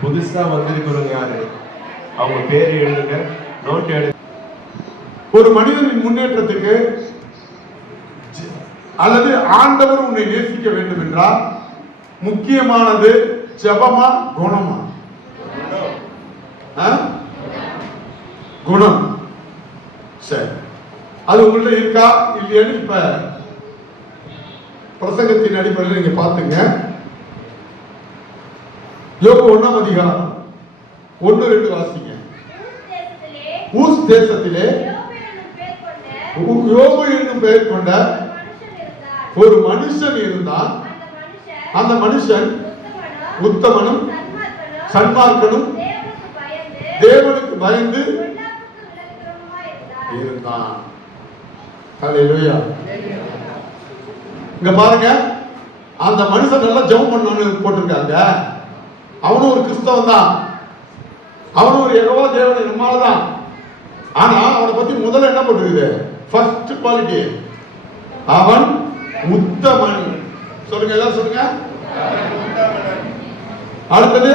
புதுசா வந்திருக்கிறவங்க யாரு? அவங்க பேர் எழுதுங்க நோட் எடு ஒரு மனிதனின் முன்னேற்றத்துக்கு அல்லது ஆண்டவர் உன்னை நேசிக்க வேண்டும் என்றால் முக்கியமானது ஜெபமா குணமா? ஆ? குணம். சரி. அது உங்கள்கிட்ட இருக்கா? இல்லையான்னு இப்ப பிரசங்கத்தின் அடிப்படையில் நீங்க பாத்துங்க யோக ஒன்னாம் அதிகாரம். ஒன்று ரெண்டு வாசிங்க. ஊஸ் தேசத்திலே யோபு என்னும் பெயர் கொண்ட ஒரு மனுஷன் இருந்தால் அந்த மனுஷன் உத்தமனும் சன்மார்க்கனும் தேவனுக்கு பயந்து இருந்தான். இங்க பாருங்க அந்த மனுஷன் நல்லா ஜெபம் பண்ணணும்னு போட்டிருக்காங்க. அவனும் ஒரு கிறிஸ்தவன் தான் அவனும் ஒரு எகவா தேவன் நம்மால தான் ஆனா அவனை பத்தி முதல்ல என்ன பண்ணுறது ஃபர்ஸ்ட் குவாலிட்டி அவன் உத்தமன். சொல்லுங்க எல்லாம் சொல்லுங்க. அடுத்தது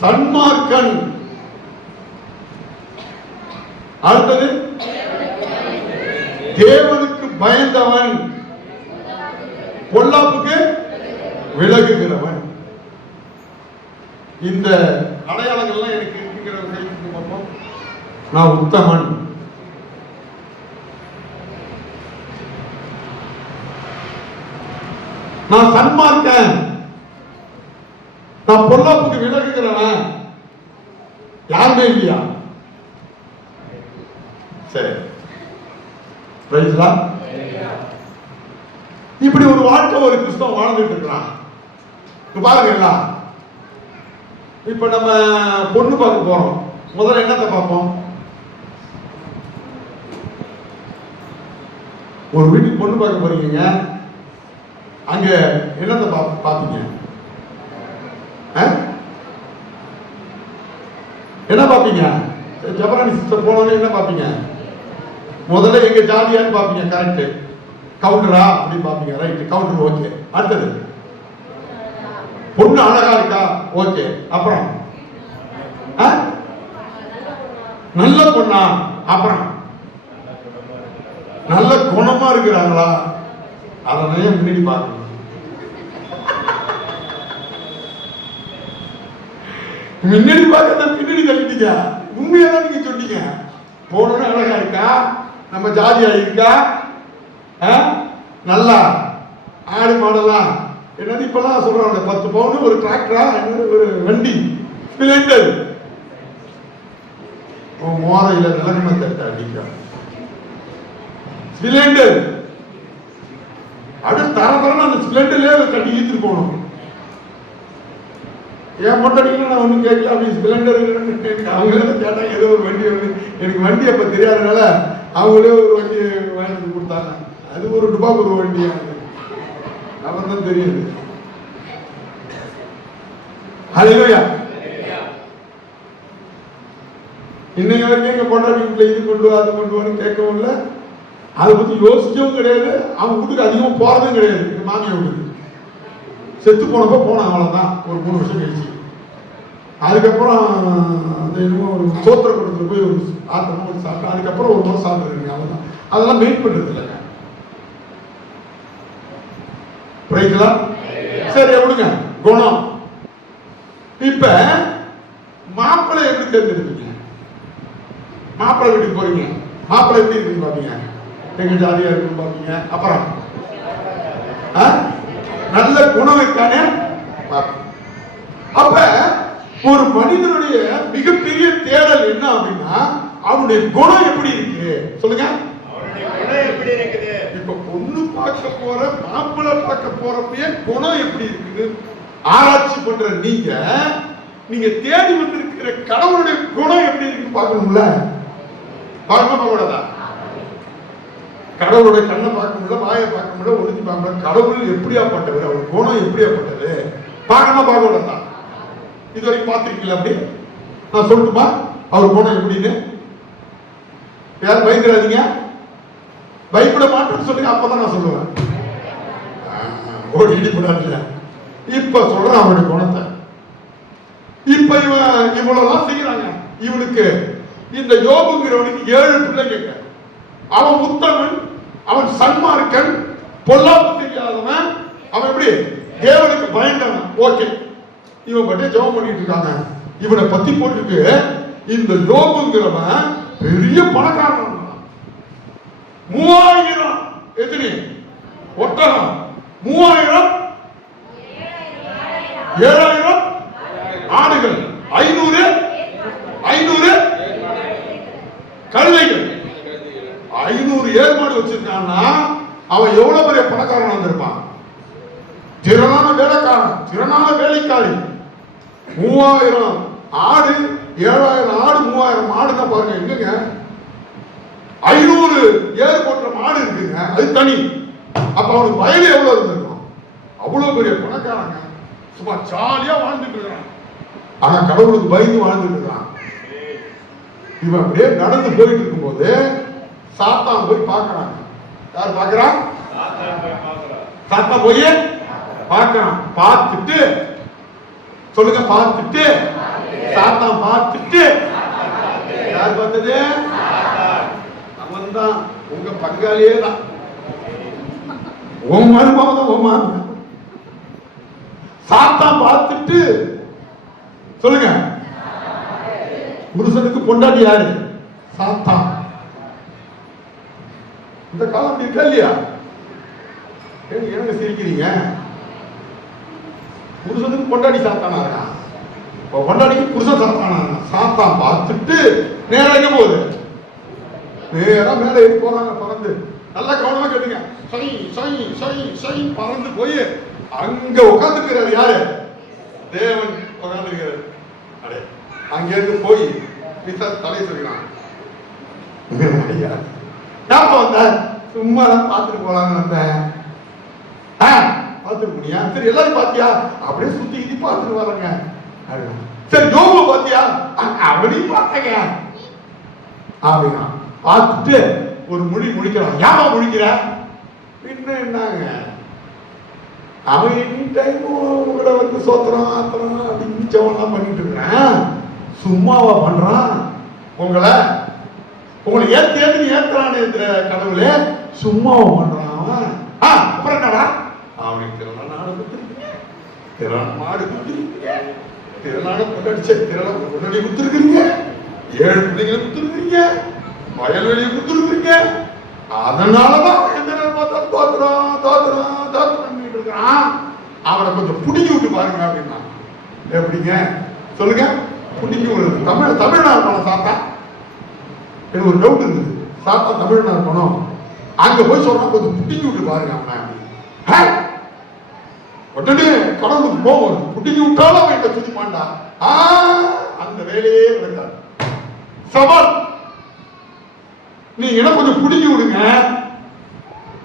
சன்மார்க்கன். அடுத்தது தேவனுக்கு பயந்தவன். பொல்லாப்புக்கு விலகுகிறவன். இந்த அடையாளங்கள்லாம் எனக்கு இருக்குங்கிற கை தூக்கி பார்ப்போம் நான் உத்தமன். நான் சன்மார்க்கன். நான் பொல்லாப்புக்கு விலகுகிறவன். யாருமே இல்லையா? சரி. இப்படி ஒரு வாழ்க்கை ஒரு கிறிஸ்தவன் வாழ்ந்துட்டு இருக்கிறான். இப்ப பாருங்க எல்லாம். இப்போ நம்ம பொண்ணு பார்க்க போகிறோம் முதல்ல என்னத்தை பார்ப்போம்? ஒரு வீட்டுக்கு பொண்ணு பார்க்க போறீங்க அங்க என்னத்தை பா பார்ப்பீங்க? ஆ? என்ன பார்ப்பீங்க? ஜபராணி சிஸ்டர் போனோன்னு என்ன பார்ப்பீங்க? முதல்ல எங்க ஜாதியான்னு பார்ப்பீங்க கரெக்ட் கவுண்டரா அப்படின்னு பார்ப்பீங்க ரைட் கவுண்டர் ஓகே அடுத்தது? பொண்ணு அழகா இருக்கா? ஓகே. அப்புறம்? ஆ? நல்ல பொண்ணா? அப்புறம்? நல்ல குணமா இருக்கிறாங்களா? அதனையே முன்னாடி பார்க்கணும். முன்னாடி பார்க்கறத பின்னாடி தள்ளிட்டீங்க. உண்மையா தான் நீங்க சொன்னீங்க. போனோன்னு அழகா இருக்கா? நம்ம ஜாதியா இருக்கா? ஆ? நல்லா. ஆடு மாடலாம் என்னது இப்பெல்லாம் சொல்றாங்க பத்து பவுன் ஒரு டிராக்டரா ஒரு வண்டி. சிலிண்டர் உன் மோரையில நிலக்கண தட்ட அடிக்க சிலிண்டர் அடுத்து தர அந்த அந்த ஸ்பிளெண்டர்லயே கட்டி ஈத்துட்டு போகணும். ஏன் மொட்டடிக்கல நான் ஒன்றும் கேட்கல அப்படி சிலிண்டர் அவங்களே அவங்க கேட்டாங்க ஏதோ ஒரு வண்டி வந்து எனக்கு வண்டி அப்போ தெரியாதனால அவங்களே ஒரு வண்டி வாங்கிட்டு வந்து கொடுத்தாங்க. அது ஒரு டுபாக் ஒரு வண்டியாக அவன் தான் தெரியுது ஹalleluya இன்னைக்கு வரைக்கும் எங்க பொண்டாட்டி வீட்டுல இது கொண்டு அது கொண்டு வந்து கேட்கவும் இல்லை. அதை பத்தி யோசிக்கவும் கிடையாது. அவங்க வீட்டுக்கு அதிகமாக போறதும் கிடையாது. எங்க வீட்டுக்கு. செத்து போனப்போ போனேன் அவ்வளவுதான். ஒரு மூணு வருஷம் கழிச்சு. அதுக்கப்புறம் அந்த என்னமோ ஒரு சோத்திர கூடத்தில் போய் ஒரு ஆத்திரமா ஒரு சாப்பிட்டேன் அதுக்கப்புறம் ஒரு முறை சாப்பிட்டுருக்கீங்க அவ்வளோதான் அதெல்லாம் மெயின் பண்ணுறது இல்லைங்க புரியுங்களா சரி விடுங்க. குணம். இப்ப மாப்பிள்ளை எப்படி தேர்ந்தெடுப்பீங்க? மாப்பிள்ளை வீட்டுக்கு போறீங்க. மாப்பிள்ளை எப்படி இருக்குன்னு பாப்பீங்க? எங்க ஜாதியா இருக்குன்னு பாப்பீங்க. அப்புறம்? நல்ல குணம் இருக்கானே அப்ப ஒரு மனிதனுடைய மிகப்பெரிய தேடல் என்ன அப்படின்னா அவனுடைய குணம் எப்படி இருக்கு? சொல்லுங்க. குணம் எப்படி இருக்குது? பார்க்க போற மாப்பிள்ளை பார்க்க போறப்பயே குணம் எப்படி இருக்குது? ஆராய்ச்சி பண்ற நீங்க நீங்க தேடி வந்திருக்கிற கடவுளுடைய குணம் எப்படி இருக்கு பார்க்கணும்ல? பார்க்கணும் பார்க்க கூடாதா கடவுளுடைய கண்ணை பார்க்க முடியல வாயை பார்க்க முடியல ஒழுங்கி பார்க்க முடியல. கடவுள் எப்படியாப்பட்டவர் அவர் குணம் எப்படியாப்பட்டது பார்க்கணும் பார்க்க கூடாதா இது வரைக்கும் பார்த்துருக்கீங்களா அப்படி? நான் சொல்லட்டுமா? அவர் குணம் எப்படின்னு? யார் பயந்துடாதீங்க. பயப்பட மாட்டேன்னு சொல்லுங்க அப்பதான் நான் சொல்லுவேன். ஓடி இடிப்படாதுல இப்ப சொல்றான் அவனுடைய குணத்தை. இப்ப இவன் இவ்வளவுலாம் செய்யறாங்க இவனுக்கு இந்த யோபுங்கிறவனுக்கு ஏழு பிள்ளைங்க அவன் உத்தமன் அவன் சன்மார்க்கன் பொல்லாப்பு தெரியாதவன் அவன் எப்படி? தேவனுக்கு பயந்தவன். ஓகே. இவன் பற்றி ஜெபம் பண்ணிட்டு இருக்காங்க. இவனை பத்தி போட்டிருக்கு. இந்த யோபுங்கிறவன் பெரிய பணக்காரன். மூவாயிரம் எத்தனை ஒட்டகம். மூவாயிரம் ஏழாயிரம் ஆடுகள். ஐநூறு ஐநூறு கழுதைகள். ஐநூறு ஏற்பாடு வச்சிருக்கான்னா அவன் எவ்வளவு பெரிய பணக்காரன் வந்திருப்பான் திறனான வேலைக்காரன் திறனான வேலைக்காரி. மூவாயிரம் ஆடு ஏழாயிரம் ஆடு மூவாயிரம் ஆடுதான் பாருங்க எங்கங்க? ஐநூறு ஏர் மாடு இருக்குங்க அது தனி. அப்ப அவனுக்கு வயது எவ்வளவு இருந்திருக்கும்? அவ்வளவு பெரிய பணக்காரங்க. சும்மா ஜாலியா வாழ்ந்துட்டு இருக்கிறான் ஆனா கடவுளுக்கு பயந்து வாழ்ந்துட்டு இருக்கிறான் இவன் அப்படியே நடந்து போயிட்டு இருக்கும்போது சாத்தான் போய் பார்க்கறாங்க யார் பார்க்கறான்? சாத்தா போய் பார்க்கறான். பார்த்துட்டு சொல்லுங்க பார்த்துட்டு சாத்தான் பார்த்துட்டு யார் பார்த்தது? தான் உங்க பங்காளியே தான். உன் மருமகன் உன் பார்த்துட்டு சொல்லுங்க. புருஷனுக்கு பொண்டாட்டி யாரு? சாத்தா. இந்த காலம் அப்படி இருக்கா இல்லையா? ஏன் எனக்கு சிரிக்கிறீங்க? புருஷனுக்கு பொண்டாட்டி சாத்தானா இருக்கா? பொண்டாடிக்கு பொண்டாட்டிக்கு புருஷன் சாத்தானா சாத்தா பார்த்துட்டு நேரம் போகுது. நேரா மேலே ஏறி போறாங்க பறந்து. நல்லா கவனமா கேட்டுங்க. சை சை சை சை பறந்து போய் அங்க உட்காந்துக்கிறாரு யாரு? தேவன் உட்காந்துருக்கிறாரு அடே அங்கிருந்து போய் பிசா தலை சொல்கிறான் ஐயா ஞாபகம் வந்த? சும்மா தான் பார்த்துட்டு போலான்னு வந்தேன். ஆ பார்த்துட்டு போனியா? சரி எல்லாரும் பார்த்தியா? அப்படியே சுத்தி கிட்டி பார்த்துட்டு வர்றேங்க. சரி யோபு பார்த்தியா? அ- அவனையும் பார்த்தேங்க. அப்படின்னா பார்த்துட்டு ஒரு மொழி முடிக்கிறான் ஏமா முடிக்கிற பின்ன என்னங்க? அவன் எனி டைம் உங்களை வந்து சோத்திரம் ஆத்துறான் அப்படின்னு ஜெபம்லாம் பண்ணிட்டு இருக்கிறேன். சும்மாவா பண்றான்? உங்களை? உங்களை ஏத்து ஏத்து ஏத்துறானே இந்த கடவுளே. சும்மாவா பண்றான் அவன். ஆ அப்புறம் என்னடா? அவனுக்கு திறனான நாடு கொடுத்துருக்கீங்க. திறன் மாடு கொடுத்துருக்கீங்க. திறனான பொண்டாடி திறனை பொண்டாடி கொடுத்துருக்கீங்க. ஏழு பிள்ளைங்களை கொடுத்துருக்கீங்க. வயல்வெளியை கொடுத்துருக்கீங்க. அதனாலதான் எந்த நேரம் பார்த்தா தோத்துறோம் தோத்துறோம் தோத்துறோம் பண்ணிட்டு இருக்கிறான் அவனை கொஞ்சம் பிடிங்கி விட்டு பாருங்க அப்படின்னா. எப்படிங்க சொல்லுங்க. பிடிங்கி விடுறது தமிழ் தமிழ்நாடு பணம் சாத்தா எனக்கு ஒரு டவுட் இருந்தது சாத்தா தமிழ்நாடு பணம். அங்க போய் சொல்றான் கொஞ்சம் பிடிங்கி விட்டு பாருங்க அவனை உடனே கடவுளுக்கு கோவம் வருது. விட்டாலும் அவன் எங்க துதிப்பான்டா ஆ அந்த வேலையே நடக்காது. சவால். நீங்க என்ன கொஞ்சம் பிடிங்கி விடுங்க.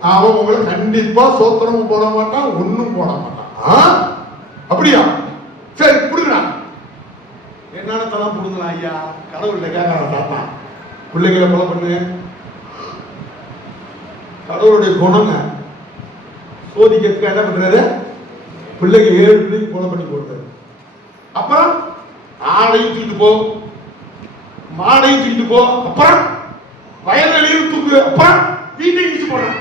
அவன் உங்களை கண்டிப்பா சோத்திரமும் போட மாட்டான் ஒண்ணும் போட மாட்டான். அப்படியா? சரி புடுங்கடா. என்னால தலாம் புடுங்கலாம் ஐயா. கடவுள் கேட்கறான் தாத்தான் பிள்ளைங்களை கொலை பண்ணு. கடவுளுடைய குணங்க சோதிக்கிறதுக்கு என்ன பண்றாரு? பிள்ளைங்க ஏழு பிள்ளைங்க கொலை பண்ணி போடுறாரு. அப்புறம் ஆடையும் தூக்கிட்டு போ. மாடையும் தூக்கிட்டு போ. அப்புறம் வயல்வெளியும் தூக்கு அப்பா வீட்டை இடிச்சு போடுறான்.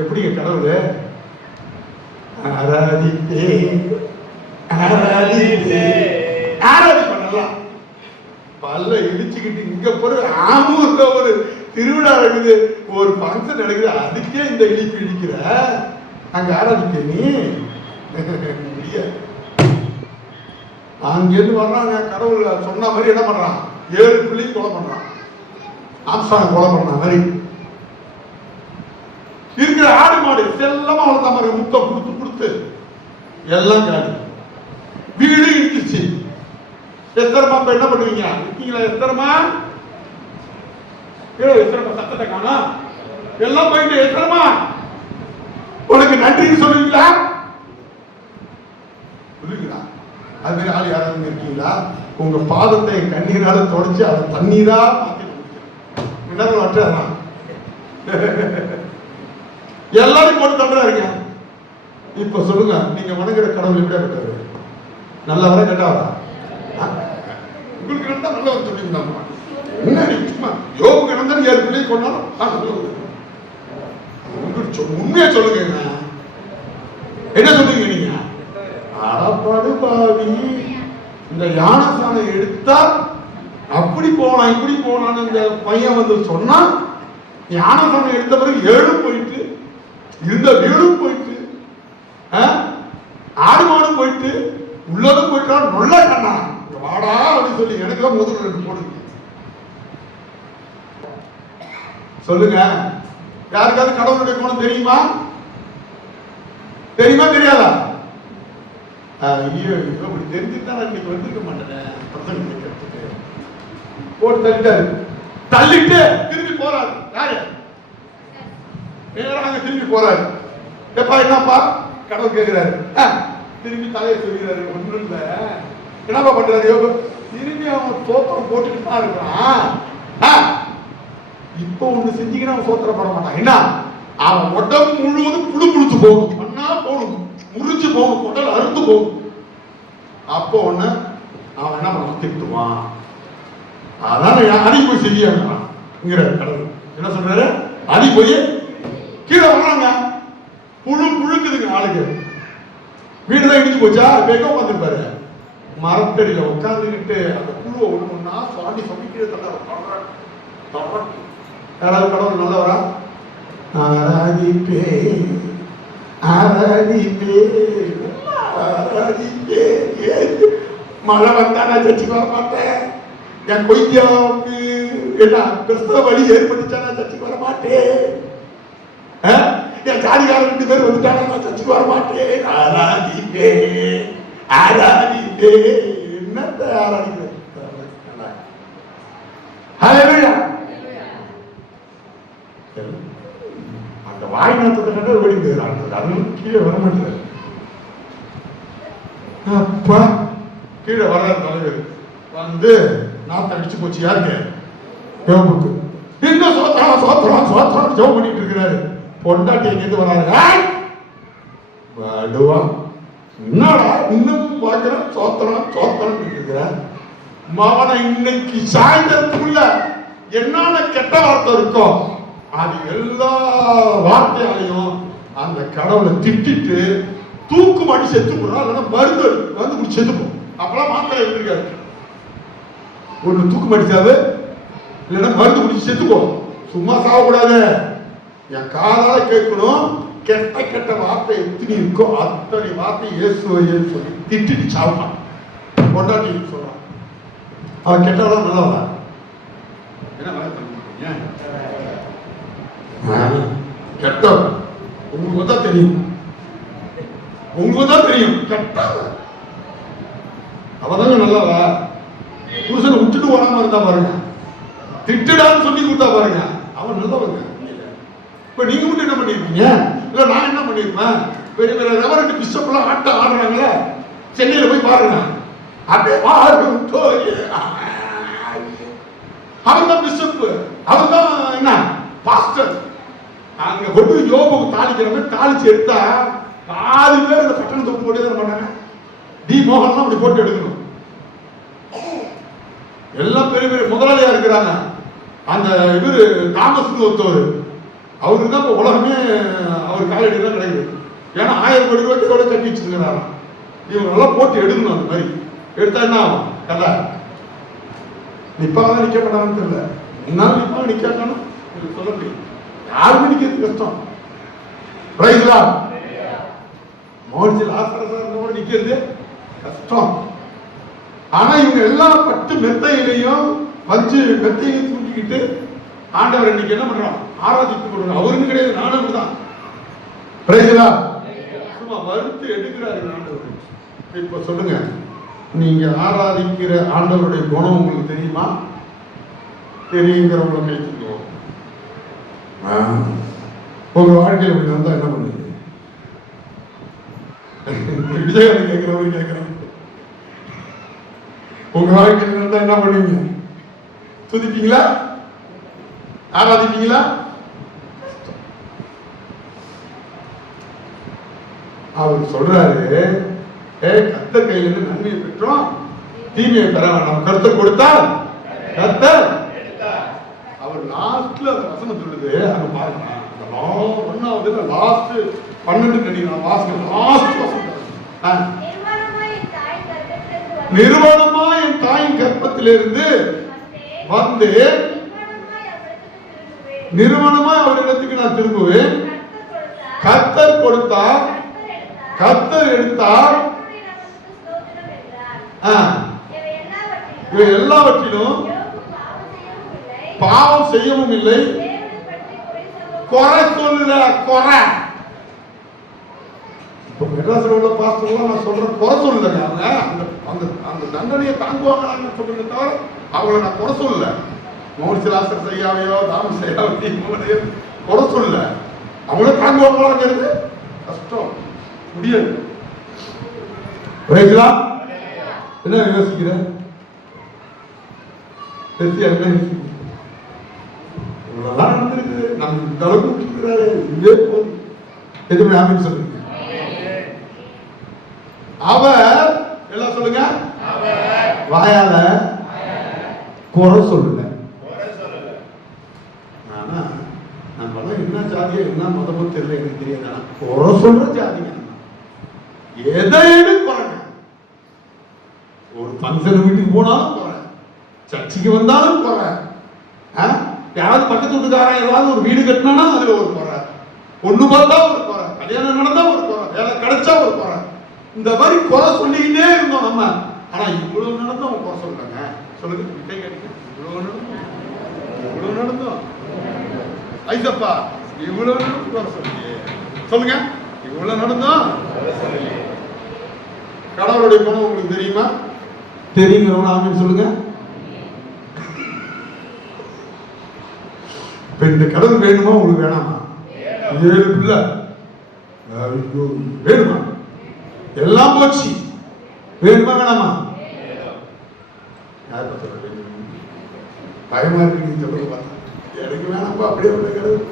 எப்படிங்க கடவுள் ஆராதித்தே ஆராதித்தே ஆராதி பண்ணலாம். பல்ல இடிச்சுக்கிட்டு இங்க போற ஆமூர்ல ஒரு திருவிழா நடக்குது ஒரு ஃபங்க்ஷன் நடக்குது. அதுக்கே இந்த இழிப்பு இழிக்கிற அங்க ஆரம்பிக்க நீ? முடியாது. அங்கிருந்து வர்றாங்க கடவுள். சொன்ன மாதிரி என்ன பண்றான்? ஏழு பிள்ளையும் கொலை பண்றான். ஆம்சாங் கொலை பண்றான் மாதிரி. இருக்கிற ஆடு மாடு செல்லமா வளர்த்த மாதிரி முத்தம் கொடுத்து கொடுத்து எல்லாம் காலி வீடு இருந்துச்சு எஸ்தரமா இப்ப என்ன பண்ணுவீங்க? இருக்கீங்களா எத்தனைமா ஏ எஸ்தரமா சத்தத்தை காணா. எல்லாம் போயிட்டு எத்தனைமா உனக்கு நன்றி சொல்லுவீங்களா? சொல்லுவீங்களா அது மாதிரி ஆள் யாராவது இருக்கீங்களா? உங்க பாதத்தை என் கண்ணீரால தொடச்சு அதை தண்ணீரா மாத்தி என்ன வட்டுறான் எல்லாரும் போட்டு தள்ளுறாருங்க இப்ப சொல்லுங்க நீங்க வணங்குற கடவுள் எப்படி பெற்றவர் நல்லவரா கெட்டவரா உங்களுக்கு ரெண்டா நல்லவர் சொல்லுவீங்களா என்ன சும்மா யோக நடந்தாலும் ஏழு பிள்ளை கொண்டாலும் உங்களுக்கு சொல்~ உண்மையை சொல்லுங்க. என்ன சொல்லுங்க நீங்க? அடப்பாடு பாவி இந்த யானசானை எடுத்தா அப்படி போனான் இப்படி போனான்னு இந்த பையன் வந்து சொன்னா யானசானை எடுத்த பிறகு ஏழும் போயிட்டு இருந்த வீடும் போயிட்டு ஆ? ஆடு மாடும் போயிட்டு உள்ளதும் போயிட்டா நல்ல கண்ணா. வாடா அப்படின்னு சொல்லி எனக்குலாம் முதல் ரெண்டு போடுங்க சொல்லுங்க. யாருக்காவது கடவுளுடைய குணம் தெரியுமா? தெரியுமா தெரியாதா? ஐயோ ஐயோ இப்படி தெரிஞ்சுட்டா நான் இன்னைக்கு வந்திருக்க மாட்டேனே. கேட்கறதுக்கு போட்டு தள்ளிட்டாரு. தள்ளிட்டு திரும்பி போறாரு. யாரு? நேராக திரும்பி போறாரு. எப்பா என்னப்பா? கடவுள் கேட்கிறாரு திரும்பி தலையை சொல்கிறாரு ஒன்றும் இல்லை. என்னப்பா பண்றாரு யோகம் திரும்பி அவன் தோத்திரம் போட்டுட்டு தான் இருக்கிறான். இப்போ ஒண்ணு செஞ்சீங்கன்னா அவன் சோத்திரப்பட மாட்டான். என்ன? அவன் உடம்பு முழுவதும் புழு புழுத்து போகும். முறிஞ்சு போகும் உடல் அறுத்து போகும். அப்போ ஒண்ணு அவன் என்ன பண்ண திட்டுவான். அதான் அடி போய் செய்யாங்கிற கடவுள். என்ன சொல்றாரு? அடி போய் கீழே வர்றாங்க. புழு புழுக்குதுங்க ஆளுக்கு வீடு தான் இடிச்சு போச்சா பேக்க உட்காந்துருப்பாரு மரத்தடியில உட்காந்துக்கிட்டு அந்த புழுவை ஒண்ணுன்னா சுவாண்டி சொல்லி கீழே யாராவது கடவுள் நல்லவரா? அதி ஆராதிப்பே மழை வந்தா நான் சர்ச்சுக்கு வர மாட்டேன். என் கொய்யாவுக்கு என்ன கிறிஸ்தவ வழி ஏற்பட்டுச்சா நான் சர்ச்சுக்கு வர மாட்டேன்? என் ஜாதிகாரன் ரெண்டு பேர் வந்துட்டாங்க நான் சர்ச்சுக்கு வர மாட்டேன். ஆராதிப்பே ஆராதிப்பே என்னத்த ஆராதிப்பேன் ஹalleluya அந்த வாய் நாத்தத்தை கண்டு ஓடி அதுவும் கீழே வர மாட்டேங்குது. அப்பா கீழே வர்றாரு தலைவர். வந்து நாத்த அடிச்சு போச்சு. யாருக்கு? யோபுக்கு. இன்னும் சோத்திரம் சோத்திரம் சோத்திரம் ஜெபம் பண்ணிட்டு இருக்கிறாரு. பொண்டாட்டி எங்கேருந்து வராரு? ஏய்! என்னடா இன்னும் பார்க்கிறேன். சோத்திரம் சோத்திரம் இருக்கிற மவனை இன்னைக்கு சாயந்தரத்துக்குள்ள என்னென்ன கெட்ட வார்த்தை இருக்கோ? அது எல்லா வார்த்தையாலையும் அந்த கடவுளை திட்டிட்டு தூக்கு மாட்டி செத்து போடுறோம் இல்லைன்னா மருந்து வந்து மருந்து குடிச்சு செத்து போடும் அப்பெல்லாம் மாத்திரை இருக்காது. ஒன்று தூக்கு தேவை இல்லைன்னா மருந்து குடிச்சு செத்து போகும் சும்மா சாகக்கூடாது என் காதால கேட்கணும் கெட்ட கெட்ட வார்த்தை எத்தனை இருக்கோ அத்தனை வார்த்தை இயேசுவை சொல்லி திட்டிட்டு சாவுறான் கொண்டாட்டி சொல்றான். அவன் கெட்டவளா நல்லவளா என்ன வேலை ஏன் கெட்டவன். உங்களுக்கு தான் தெரியும். உங்களுக்கு தான் தெரியும். கெட்டவன். அவதாங்க நல்லவா? புருஷனை விட்டுட்டு ஓடாம இருந்தா பாருங்க. திட்டுடான்னு சொல்லி கொடுத்தா பாருங்க. அவன் நல்லவங்க. இப்ப நீங்க மட்டும் என்ன பண்ணிருக்கீங்க? இல்ல நான் என்ன பண்ணிருப்பேன்? பெரிய பெரிய ரெவரண்ட் பிஷப் எல்லாம் ஆட்டம் ஆடுறாங்களே. சென்னையில போய் பாருங்க. அப்படியே பாருங்க. அவன் தான் பிஷப் அவன் தான் என்ன? பாஸ்டர் அங்க கொண்டு போய் யோபுக்கு தாளிக்கிறவங்க தாளிச்சு எடுத்தா பாதி பேர் இந்த பட்டணம் விட்டு போட்டு தான் பண்ணாங்க. டி மோகன்லாம் அப்படி போட்டு எடுக்கணும். எல்லாம் பெரிய பெரிய முதலாளியா இருக்கிறாங்க. அந்த இவர் தாமஸ் ஒருத்தவர் அவருக்கு தான் இப்போ உலகமே அவர் காலடி தான் கிடைக்குது. ஏன்னா ஆயிரம் கோடி ரூபாய்க்கு கூட கட்டி வச்சிருக்கிறாராம். இவங்களெல்லாம் நல்லா போட்டு எடுக்கணும் அந்த மாதிரி. எடுத்தா என்ன ஆகும்? கதை. நிப்பாங்க நிக்க மாட்டாங்கன்னு தெரியல. முன்னால் நிப்பாங்க நிக்காட்டானும் சொல்ல முடியும். யாருமே நிக்கிறது கஷ்டம்? ரைங்களா மோடிச்சு லாஸ்டர் நிக்கிறது கஷ்டம். ஆனா இவங்க எல்லாம் பட்டு மெத்தையிலையும் பஞ்சு மெத்தையிலையும் தூக்கிக்கிட்டு ஆண்டவர் இன்னைக்கு என்ன பண்றோம்? ஆராதித்து கொடுக்குறோம் அவருக்கு கிடையாது நானும் தான் பிரைஸ்லா சும்மா ஆண்டவர். இப்ப சொல்லுங்க நீங்க ஆராதிக்கிற ஆண்டவருடைய குணம் உங்களுக்கு தெரியுமா? தெரியுங்கிறவங்களை கை உங்க வாழ்க்கையில் இப்படி வந்தா என்ன பண்ணுவீங்க? விஜயகாந்த் கேட்கிறவங்க கேட்கிறேன் உங்க வாழ்க்கையில் இருந்தா என்ன பண்ணுவீங்க? துதிப்பீங்களா? ஆராதிப்பீங்களா? அவர் சொல்றாரு ஏ கத்த கையில இருந்து நன்மையை பெற்றோம். தீமையை பெற வேண்டாம். கருத்தை கொடுத்தால் கர்த்தர் லாஸ்ட்ல அந்த வசனம் சொல்லுது அங்க பாருங்க லாஸ்ட் பன்னெண்டு லாஸ்ட் வசனம். நிறுவனமா என் தாயின் கர்ப்பத்திலிருந்து வந்தேன். வந்து. நிறுவனமா அவரிடத்துக்கு நான் திரும்புவேன் கர்த்தர் கொடுத்தார். கர்த்தர் கொடுத்தார் கர்த்தர் எடுத்தார். பாவம் செய்யவும் இல்லை. குறை சொல்லுற குறை. இப்போ மெட்ராஸில் உள்ள பாஸ்டர்லாம் நான் சொல்றேன் குறை சொல்லலைங்க அவங்க அந்த அந்த அந்த தண்டனையை தாங்குவாங்களான்னு சொல்லுங்க தவிர அவங்கள நான் குறை சொல்லல. மௌரிசிலாசர் செய்யாவையோ தாம செய்யாவையோ குறை சொல்லல. அவங்கள தாங்குவாங்களாங்கிறது கஷ்டம். முடியாது. என்ன யோசிக்கிறேன் என்ன யோசிக்கிறேன் இவ்வளவுதான் நடந்திருக்கு நம்ம இந்த அளவுக்கு விட்டுருக்கிறாரு இதே போதும் எதுவுமே ஆமின்னு சொல்லுங்க. அவர் எல்லாம் சொல்லுங்க. வாயால குறை சொல்லல. ஆனா நம்மளாம் என்ன ஜாதியோ என்ன மதமோ தெரியல எனக்கு தெரியாது. ஆனா குறை சொல்ற ஜாதிங்க நம்ம. எதை குறைங்க ஒரு ஃபங்க்ஷன் வீட்டுக்கு போனாலும் குறை. சர்ச்சுக்கு வந்தாலும் குறை. யாராவது பக்கத்து வீட்டுக்காரன் ஏதாவது ஒரு வீடு கட்டினானா அதுல ஒரு குறை. ஒண்ணு பார்த்தா ஒரு குறை. கல்யாணம் நடந்தா ஒரு குறை. வேலை கிடைச்சா ஒரு குறை. இந்த மாதிரி குறை சொல்லிக்கிட்டே இருந்தோம் நம்ம. ஆனா இவ்வளவு நடந்தும் அவன் குறை சொல்றாங்க. சொல்லுங்க விட்டை கேட்டுங்க இவ்வளவு நடந்தோம். இவ்வளவு நடந்தோம். ஐசப்பா இவ்வளவு நடந்தும் குறை சொல்லியே. சொல்லுங்க இவ்வளவு நடந்தோம். கடவுளுடைய குணம் உங்களுக்கு தெரியுமா? தெரியுங்கிறவங்க ஆமின்னு சொல்லுங்க. இப்போ இந்த கடன் வேணுமா? உங்களுக்கு வேணாமா? ஏழு பிள்ளை. வேணுமா? எல்லாம் போச்சு. வேணுமா வேணாமா? யார் இப்ப பயமா இருக்கு நீங்க பார்த்தா. எனக்கு வேணாம்ப்பா அப்படியே உள்ள கடவுள்.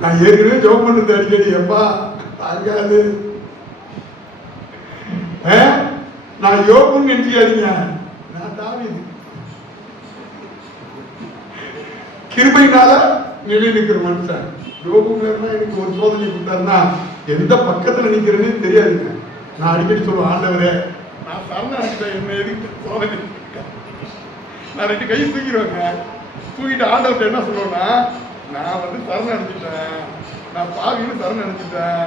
நான் ஏற்கனவே ஜோம் பண்றது அடிக்கடி எப்பா? தாங்காது. நான் யோகம் நினைச்சிக்காதீங்க நான் தாவீது கிருபையினால நிலை நிற்கிற மனுஷன். யோகம் எனக்கு ஒரு சோதனை கொடுத்தாருன்னா எந்த பக்கத்துல நிக்கிறேன்னு தெரியாதுங்க. நான் அடிக்கடி சொல்லுவேன் ஆண்டவரே நான் சரண என்ன எதுக்கு சோதனை நான் ரெண்டு கை தூக்கிடுவேங்க. தூக்கிட்டு ஆண்டவர்கிட்ட என்ன சொல்லுவேன்னா நான் வந்து தரணை அடிச்சிட்டேன். நான் பாவின்னு தரணை அடிச்சிட்டேன்.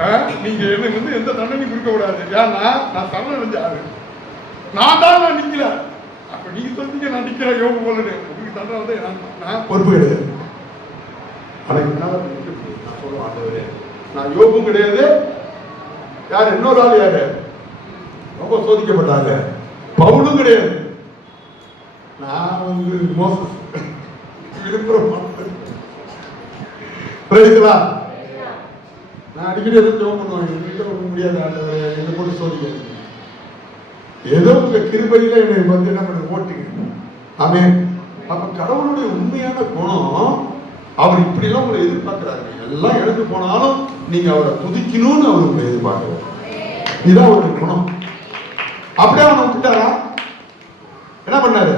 ஆ, நீங்க எனக்கு வந்து எந்த தண்டனையும் கொடுக்க கூடாது. ஏன்னா நான் சரண அடைஞ்சாரு நான் தான் நான் நிக்கல அப்ப நீங்க சொல்றீங்க நான் நிக்கிறேன். யோகம் போலன்னு. வந்து நான் பொறுப்பு கிடையாது. நான் சொல்லுவேன் ஆண்டவரே நான் யோகம் கிடையாது. யார்? இன்னொரு ஆள் யாரு? ரொம்ப சோதிக்கப்பட்டாங்க. பவுலும் கிடையாது. நான் வந்து மோசஸ். விழுப்புரம் நான் அடிக்கடி எதுவும் ஜோம் பண்ணுவேன் ஒன்றும் முடியாது. ஆண்டவரே என்னை போட்டு சோதிக்க ஏதோ உங்க கிருபையில என்னை வந்து என்ன பண்ண ஓட்டுங்க. ஆமே அப்ப கடவுளுடைய உண்மையான குணம் அவர் இப்படிலாம் உங்களை எதிர்பார்க்கிறாரு. எல்லாம் இழந்து போனாலும் நீங்க அவரை துதிக்கணும்னு அவர் உங்களை எதிர்பார்க்கிறார். இதுதான் அவருடைய குணம். அப்படியே அவனை விட்டுட்டாரா என்ன பண்ணாரு?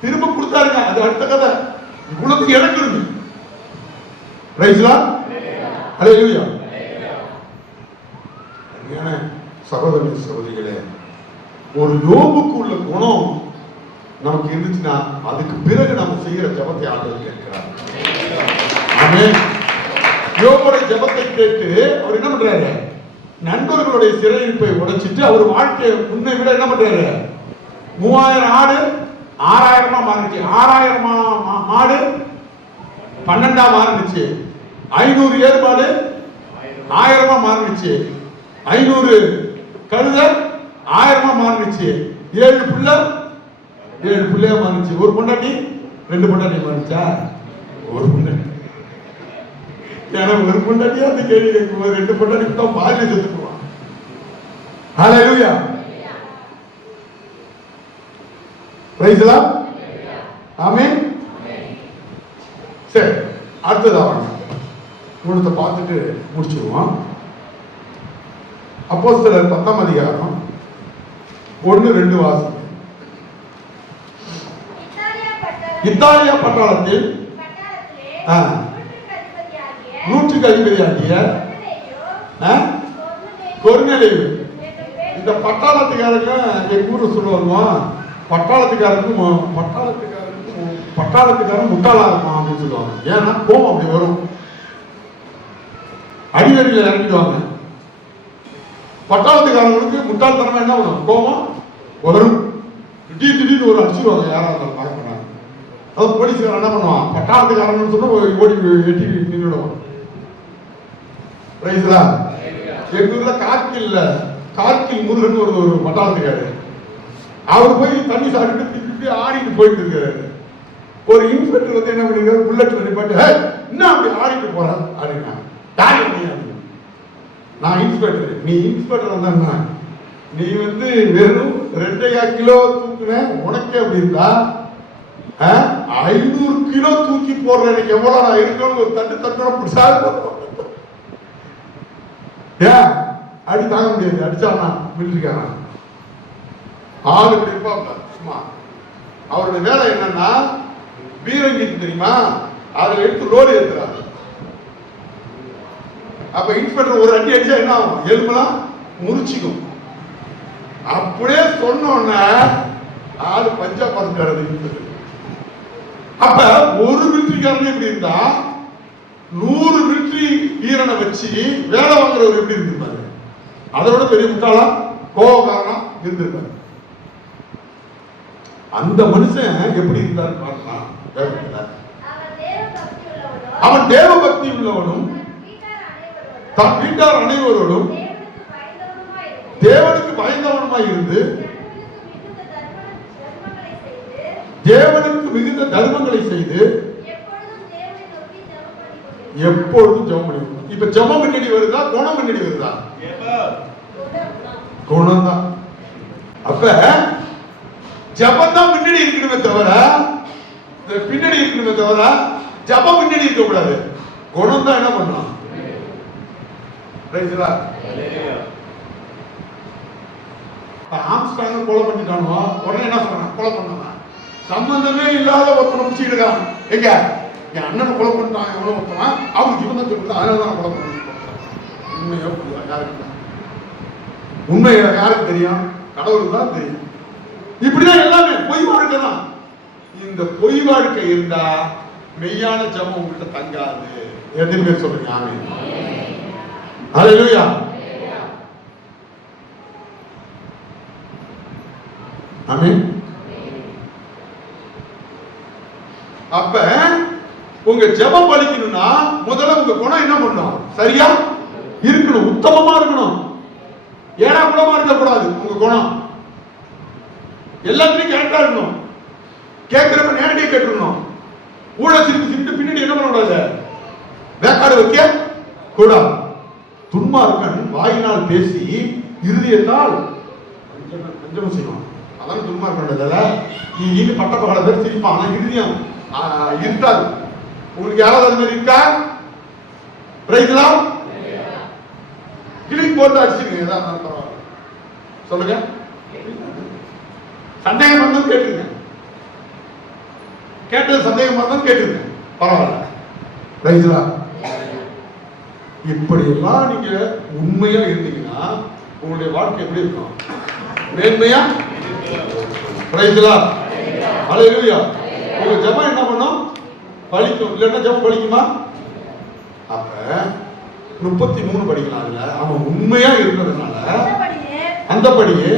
திரும்ப கொடுத்தாருங்க. அது அடுத்த கதை. இவ்வளவு எனக்கு இருக்கு. ரைஸ்லா அலே இல்லையா சரியான சகோதரி சகோதரிகளே ஒரு யோபுக்கு உள்ள குணம் நமக்கு இருந்துச்சுன்னா அதுக்கு பிறகு நம்ம செய்யற ஜபத்தை ஆண்டவர் கேட்கிறார். ஆமென். ஜபத்தை கேட்டு அவர் என்ன பண்றாரு? நண்பர்களுடைய சிறையிருப்பை உடைச்சிட்டு அவர் வாழ்க்கையை முன்னை விட என்ன பண்றாரு? மூவாயிரம் ஆடு ஆறாயிரமா மாறிச்சு ஆறாயிரம் மா- மாடு பன்னெண்டா மாறிச்சு ஐநூறு ஏற்பாடு ஆயிரமா மாறிச்சு ஐநூறு கழுத ஆயிரமா மாறுனுச்சு ஏழு பிள்ளை ஏழு பிள்ளையா மாறிச்சு. ஒரு பொண்டாட்டி ரெண்டு பொண்டாட்டி மாறிச்சா? ஒரு பொண்டாட்டி. ஏன்னா ஒரு பொண்டாட்டியா அந்த கேள்வி கேட்கும்போது ரெண்டு பொண்டாட்டி தான் பாதியில செத்துக்குவான். ஹalleluya பிரைஸ் எல்லாம் ஆமென் சரி அடுத்ததா வாங்க மூணத்தை பார்த்துட்டு முடிச்சிருவோம். அப்போ சிலர் பத்தாம் அதிகாரம் ஒன்று ரெண்டு வாசம் இத்தாலியா பட்டாளத்தில் நூற்றுக்கு அதிபதியாகிய நூற்றுக்கு ஆ, இந்த பட்டாளத்துக்காரங்க எங்க ஊர் சொல்லுவாங்க பட்டாளத்துக்காரருக்கும் பட்டாளத்துக்காரருக்கும் பட்டாளத்துக்காரன் முட்டாளா இருக்கும் அப்படின்னு சொல்லுவாங்க. ஏன்னா கோபம் அப்படி வரும். அடிவடியில் இறங்கிடுவாங்க. பட்டாளத்துக்காரங்களுக்கு முட்டாள்தனமா என்ன வரும்? கோபம் வரும். திடீர் திடீர்னு ஒரு அடிச்சிருவாங்க யாராவது இருந்தாலும் அதாவது மாட்டாங்க போலீஸ்காரன் என்ன பண்ணுவான்? பட்டாளத்துக்காரன் சொன்னா ஓடி ஓடி எட்டி நின்றுடுவான் ரைஸ்லா எங்க ஊர்ல காக்கில்ல காக்கில் முருகன் ஒரு ஒரு பட்டாளத்துக்காரு அவர் போய் தண்ணி சாப்பிட்டு திருப்பி ஆடிட்டு போயிட்டு இருக்காரு. ஒரு இன்ஸ்பெக்டர் வந்து என்ன பண்ணிருக்காரு? புல்லட்ல நிப்பாட்டு "ஹே, என்ன அப்படி ஆடிட்டு போற? அப்படின்னா யார் நான் இன்ஸ்பெக்டர் நீ இன்ஸ்பெக்டர் வந்தா நீ வந்து வெறும் ரெண்டையா கிலோ தூக்குன உனக்கே அப்படி இருந்தா ஐநூறு கிலோ தூக்கி போடுற எனக்கு எவ்வளவு நான் இருக்கணும் ஒரு தட்டு தட்டணும் பிடிச்சா ஏன்? அடி தாங்க முடியாது. அடிச்சானா? மிலிட்டரிக்காரன் ஆளு இப்படி இருப்பாங்க சும்மா. அவருடைய வேலை என்னன்னா பீரங்கி தெரியுமா? அதுல எடுத்து லோடு ஏற்றுறாரு அப்ப இன்ஸ்பெக்டர் ஒரு அடி அடிச்சா என்ன ஆகும்? எலும்பெல்லாம் முறிச்சிக்கும். அப்படியே சொன்னோன்ன ஆளு பஞ்சா பறந்துறாரு இன்ஸ்பெக்டர் அப்ப ஒரு மிலிட்டரிக்காரன் எப்படி இருந்தா? நூறு மிலிட்டரி வீரனை வச்சு வேலை வாங்குறவர் எப்படி இருந்திருப்பாரு? அதை விட பெரிய முட்டாளா? கோபக்காரனா இருந்திருப்பாரு. அந்த மனுஷன் எப்படி இருந்தாரு பார்க்கலாம். அவன் தேவ பக்தி உள்ளவனும் தன் வீட்டார் அனைவரோடும் தேவனுக்கு பயந்தவனுமாய் இருந்து தேவனுக்கு மிகுந்த தர்மங்களை செய்து எப்பொழுதும் தேவனை நோக்கி ஜெபம் பண்ணி இப்ப ஜெபம் முன்னாடி வருதா குணம் முன்னாடி வருதா? குணம் தான் அப்ப ஜபம் தான் முன்னாடி இருக்கணுமே தவிர இந்த பின்னாடி இருக்கணுமே தவிர ஜபம் முன்னாடி இருக்க கூடாது குணம் தான் என்ன பண்ணலாம் ஆம்ஸ்டாங்க கொலை பண்ணிட்டானுவோ உடனே என்ன சொல்றான்? கொலை பண்ணான் சம்பந்தமே இல்லாத ஒருத்தனை முடிச்சுக்கிட்டு இருக்கான் எங்க? என் அண்ணனை கொலை பண்ணிட்டான் எவ்வளோ ஒருத்தவன் அவனுக்கு இவன் தான் சொல்லுது அதனால தான் கொலை பண்ணி உண்மையோ யாருக்கு தெரியும்? உண்மை யாருக்கு தெரியும்? கடவுளுக்கு தான் தெரியும். இப்படிதான் எல்லாமே பொய் வாழ்க்கை தான். இந்த பொய் வாழ்க்கை இருந்தா மெய்யான ஜபம் உங்கள்கிட்ட தங்காது. எத்தனை பேர் சொல்றீங்க? ஆமே அலையா ஆமென். அப்ப உங்க ஜெபம் பலிக்கணும்னா முதல்ல உங்க குணம் என்ன பண்ணணும் சரியா? இருக்கணும் உத்தமமா இருக்கணும். ஏடா குணமா இருக்கக்கூடாது? உங்க குணம். எல்லாத்துலயும் கரெக்டா இருக்கணும். கேட்கிறப்ப நேரடியாக கேட்டுருணும் ஊழ சிரிப்பு சிரிப்பு பின்னாடி என்ன பண்ணக்கூடாது? வேக்காடு வைக்க கூடாது. துன்மார்க்கன் வாயினால் பேசி இறுதியத்தால் பஞ்சமம் செய்வான் அதான் துன்மார்க்கன்றதால நீ இனி பட்ட பகல பேர் சிரிப்பான் ஆனால் இறுதியம் இருக்காது. உங்களுக்கு யாராவது அது மாதிரி இருக்கா? ரைட்டுலா கிளிக் போட்டு அடிச்சுங்க இருந்தாலும் பரவாயில்ல. சொல்லுங்க. சந்தேகம் வந்தாலும் கேட்டுருங்க கேட்டது சந்தேகம் வந்தாலும் கேட்டுருங்க பரவாயில்ல. ரைட்டுலா இப்படி எல்லாம் நீங்க உண்மையா இருந்தீங்கன்னா உங்களுடைய வாழ்க்கை எப்படி இருக்கும்? மேன்மையா? பிரைஸ்லா ஹalleluya உங்க ஜெபம் என்ன பண்ணும்? பலிக்கும் இல்லைன்னா ஜெபம் பலிக்குமா அப்ப முப்பத்தி மூணு படிக்கலாம் அதுல. அவன் உண்மையா இருந்ததுனால அந்தபடியே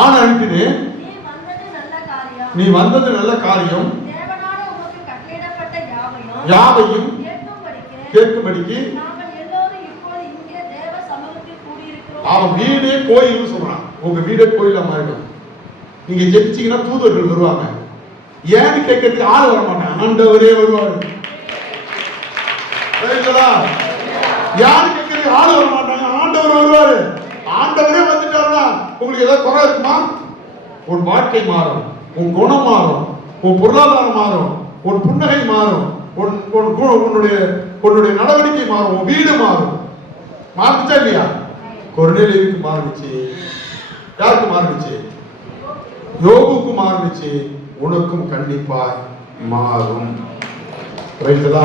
ஆண் அனுப்பினேன். நீ வந்தது நல்ல காரியம். யாவையும் கேட்கும்படிக்கு அவன் வீடே கோயில்னு சொல்றான். உங்க வீடே கோயிலா மாறிடும். நீங்க ஜெபிச்சீங்கன்னா தூதர்கள் வருவாங்க. ஏன்னு கேட்கறதுக்கு ஆள் வர மாட்டாங்க ஆண்டவரே வருவாரு? யாரு கேட்கறதுக்கு ஆள் வர மாட்டாங்க ஆண்டவர் வருவாரு. ஆண்டவரே வந்துட்டாருன்னா உங்களுக்கு ஏதாவது குறை இருக்குமா? உன் வாழ்க்கை மாறும். உன் குணம் மாறும். உன் பொருளாதாரம் மாறும். உன் புன்னகை மாறும். உன் உன்னுடைய உன்னுடைய நடவடிக்கை மாறும். உன் வீடு மாறும். மாறுச்சா இல்லையா? கொர்நேலியுக்கு மாறுச்சு? யாருக்கு மாறுச்சு? யோகுக்கு மாறுச்சு உனக்கும் கண்டிப்பாய் மாறும். ரைட்டுதா